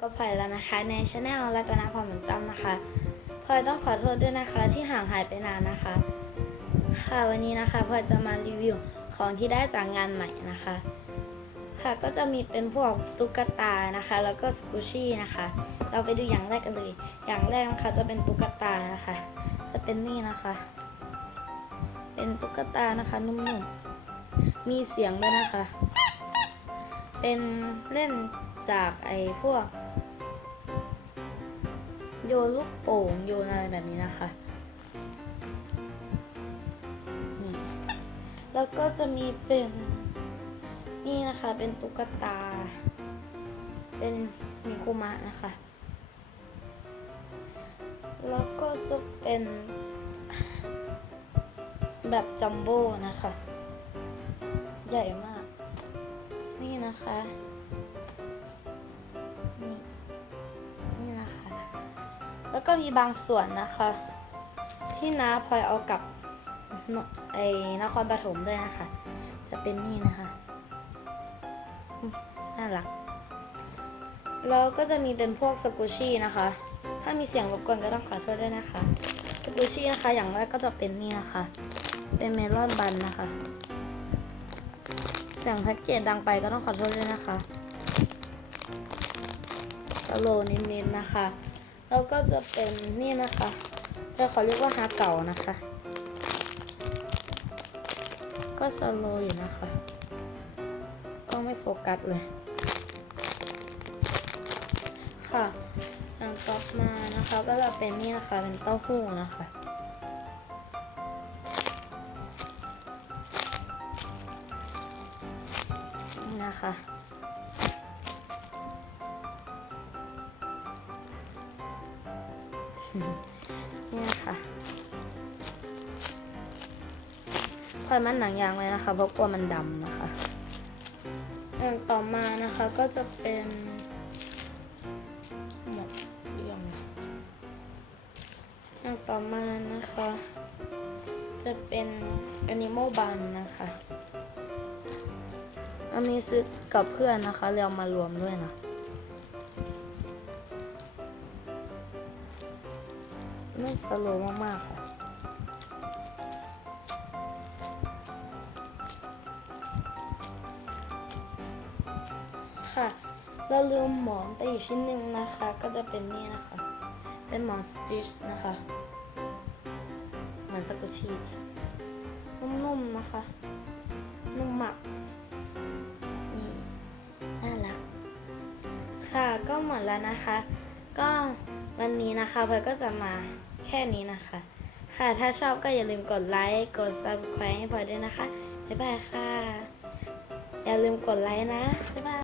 ก็พลอยแล้วนะคะ ในช anel รัตนาพรเหมือนจำนะคะพลอยต้องขอโทษด้วยนะคะ ที่ห่างหายไปนานนะคะ ค่ะวันนี้นะคะพลอยจะมารีวิวของที่ได้จากงานใหม่นะคะ ค่ะก็จะมีเป็นพวกตุ๊กตานะคะ แล้วก็สกูชี่นะคะ เราไปดูอย่างแรกกันเลย อย่างแรกนะคะจะเป็นตุ๊กตานะคะ จะเป็นนี่นะคะ เป็นตุ๊กตานะคะนุ่มๆมีเสียงด้วยนะคะ เป็นเล่นจากไอ้พวก โยนลูกโป่งโยนอะไรแบบนี้นะคะนี่แล้วก็จะมีเป็นนี่นะคะเป็นตุ๊กตา เป็นมิคุมะนะคะ แล้วก็จะเป็นแบบจัมโบ้นะคะ ใหญ่มาก นี่นะคะ ก็มีบางส่วนนะคะ ที่น้าพลอยเอากับไอ้นครปฐมด้วยนะคะ จะเป็นนี่นะคะ น่ารัก แล้วก็จะมีเป็นพวกสกูชี่นะคะ ถ้ามีเสียงรบกวนก็ต้องขอโทษด้วยนะคะ สกูชี่นะคะ อย่างแรกก็จะเป็นนี่นะคะ เป็นเมลอนบันนะคะ เสียงแพ็กเกจดังไปก็ต้องขอโทษด้วยนะคะสโลนิดๆนะคะ แล้วก็จะเป็นนี่นะคะแต่เขาเรียกว่าฮาเก่านะคะ ก็สโลอยู่นะคะต้องไม่โฟกัสเลย ค่ะอย่างต่อมานะคะก็จะเป็นนี่นะคะเป็นเต้าหู้นะคะนี่นะคะ เนี่นะคะพลอยมันหนังยางเลยนะคะ เพราะกลัวมันดำนะคะอย่างต่อมานะคะก็จะเป็นหมดเรียงอย่างต่อมานะคะ จะเป็น Animal Bun นะคะอันนี้ซื้อกับเพื่อนนะคะ เรียวมารวมด้วยนะ ไม่สโลว์มากๆค่ะค่ะ เราลืมหมอนไปอีกชิ้นหนึ่งนะคะ ก็จะเป็นนี่นะคะ เป็นหมอนสติชนะคะเหมือนสกุชีนุ่มๆนะคะ นุ่มมากนี่น่ารัก ค่ะก็หมดแล้วนะคะ ก็วันนี้นะคะเพลอก็จะมา แค่นี้นะคะ ค่ะถ้าชอบก็อย่าลืมกดไลค์กด subscribe ให้พลอยด้วยนะคะ บ๊ายบายค่ะ อย่าลืมกดไลค์นะ บ๊ายบาย